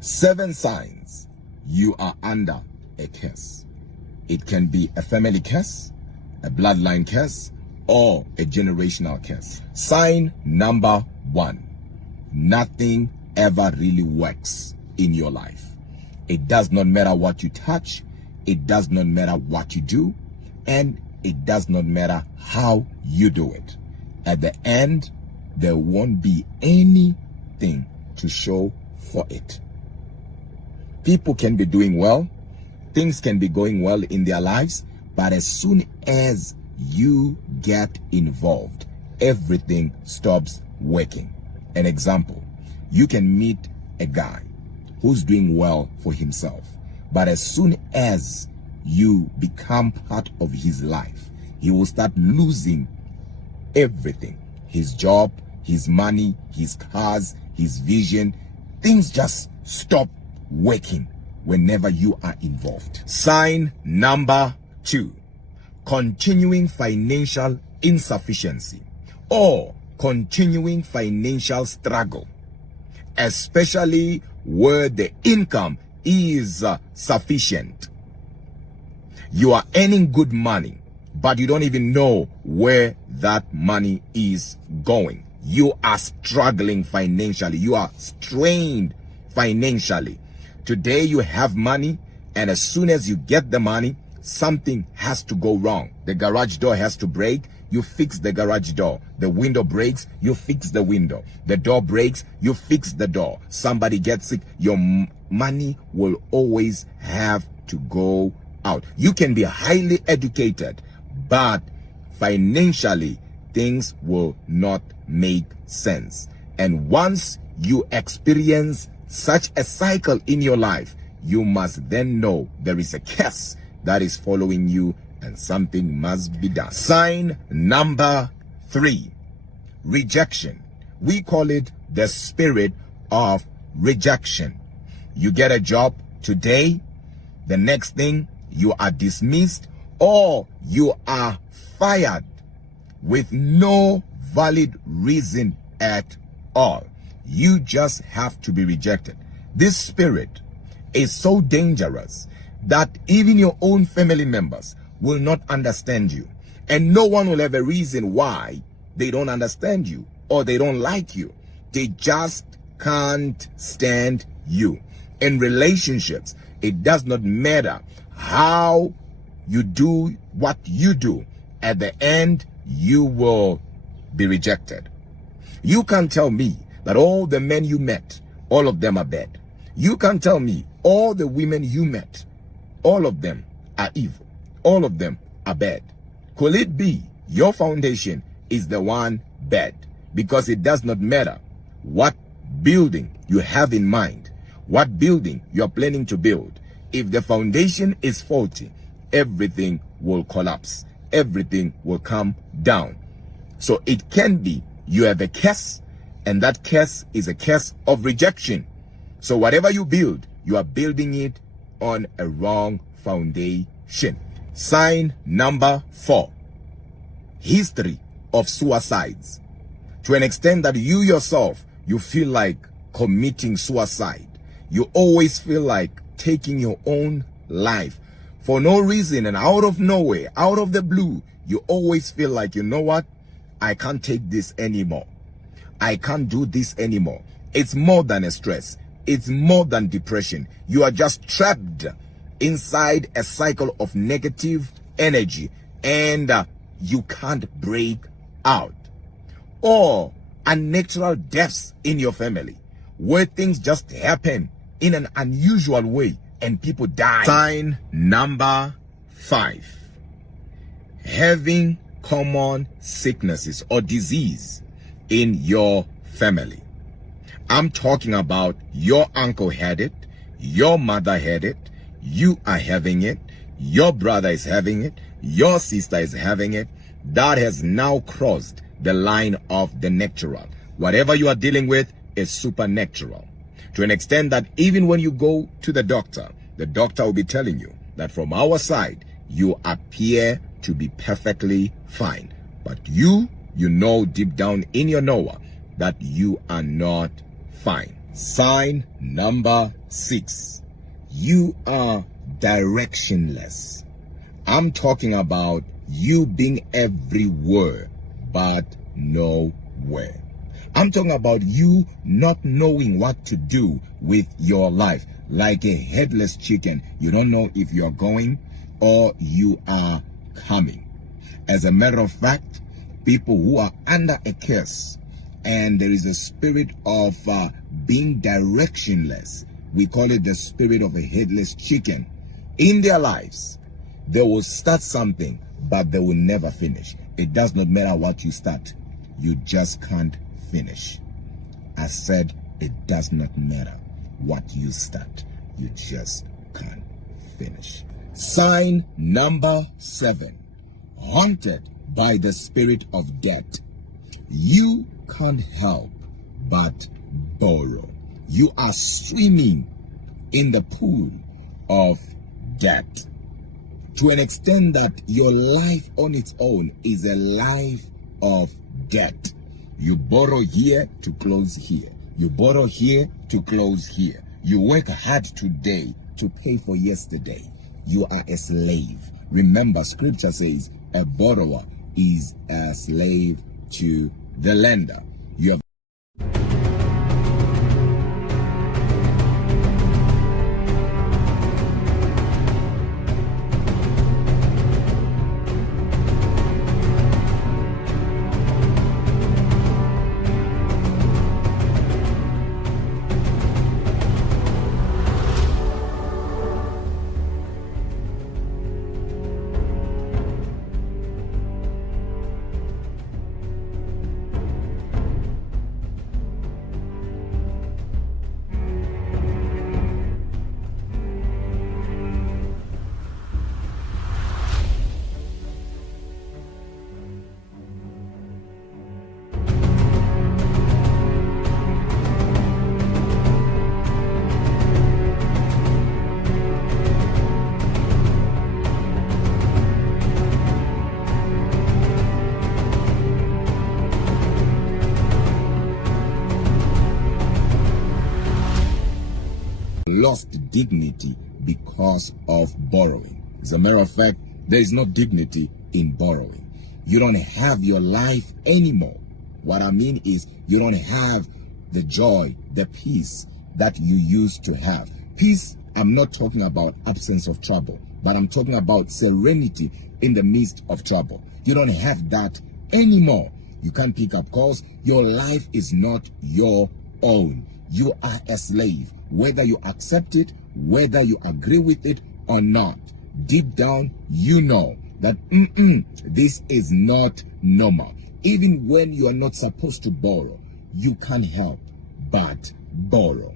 7 signs you are under a curse. It can be a family curse, a bloodline curse, or a generational curse. Sign number 1. Nothing ever really works in your life. It does not matter what you touch. It does not matter what you do. And it does not matter how you do it. At the end, there won't be anything to show for it. People can be doing well. Things can be going well in their lives. But as soon as you get involved, everything stops working. An example, you can meet a guy who's doing well for himself, but as soon as you become part of his life, he will start losing everything. His job, his money, his cars, his vision. Things just stop working whenever you are involved. Sign number 2, continuing financial insufficiency or continuing financial struggle, especially where the income is sufficient. You are earning good money, but you don't even know where that money is going. You are struggling financially. You are strained financially. Today you have money, and as soon as you get the money, something has to go wrong. The garage door has to break. You fix the garage door. The window breaks, you fix the window. The door breaks, you fix the door. Somebody gets sick, your money will always have to go out. You can be highly educated, but financially, things will not make sense. And once you experience such a cycle in your life, you must then know there is a curse that is following you and something must be done. Sign number 3, rejection. We call it the spirit of rejection. You get a job today, the next thing you are dismissed or you are fired with no valid reason at all. You just have to be rejected. This spirit is so dangerous that even your own family members will not understand you, and no one will have a reason why they don't understand you or they don't like you. They just can't stand you. In relationships, it does not matter how you do what you do. At the end, you will be rejected. You can't tell me that all the men you met, all of them are bad. You can't tell me all the women you met, all of them are evil. All of them are bad. Could it be your foundation is the one bad? Because it does not matter what building you have in mind, what building you are planning to build. If the foundation is faulty, everything will collapse. Everything will come down. So it can be you have a curse, and that curse is a curse of rejection. So whatever you build, you are building it on a wrong foundation. Sign number 4, history of suicides. To an extent that you yourself, you feel like committing suicide. You always feel like taking your own life for no reason, and out of nowhere, out of the blue, you always feel like, you know what? I can't take this anymore. I can't do this anymore. It's more than a stress. It's more than depression. You are just trapped inside a cycle of negative energy, and you can't break out. Or unnatural deaths in your family, where things just happen in an unusual way and people die. Sign number 5, having common sicknesses or disease in your family. I'm talking about your uncle had it, your mother had it, you are having it, your brother is having it, your sister is having it. That has now crossed the line of the natural. Whatever you are dealing with is supernatural. To an extent that even when you go to the doctor will be telling you that from our side, you appear to be perfectly fine. But you know deep down in your knower that you are not fine. Sign number 6. You are directionless. I'm talking about you being everywhere but nowhere. I'm talking about you not knowing what to do with your life. Like a headless chicken. You don't know if you're going or you are coming. As a matter of fact, people who are under a curse and there is a spirit of being directionless, we call it the spirit of a headless chicken, in their lives, they will start something, but they will never finish. It does not matter what you start. You just can't finish. I said it does not matter what you start. You just can't finish. Sign number 7. Haunted by the spirit of debt. You can't help but borrow. You are swimming in the pool of debt to an extent that your life on its own is a life of debt. You borrow here to close here. You borrow here to close here. You work hard today to pay for yesterday. You are a slave. Remember, scripture says a borrower is a slave to the lender. You have lost dignity because of borrowing. As a matter of fact, there is no dignity in borrowing. You don't have your life anymore. What I mean is you don't have the joy, the peace that you used to have. Peace, I'm not talking about absence of trouble, but I'm talking about serenity in the midst of trouble. You don't have that anymore. You can't pick up calls. Your life is not your own. You are a slave. Whether you accept it, whether you agree with it or not, deep down, you know that this is not normal. Even when you are not supposed to borrow, you can't help but borrow.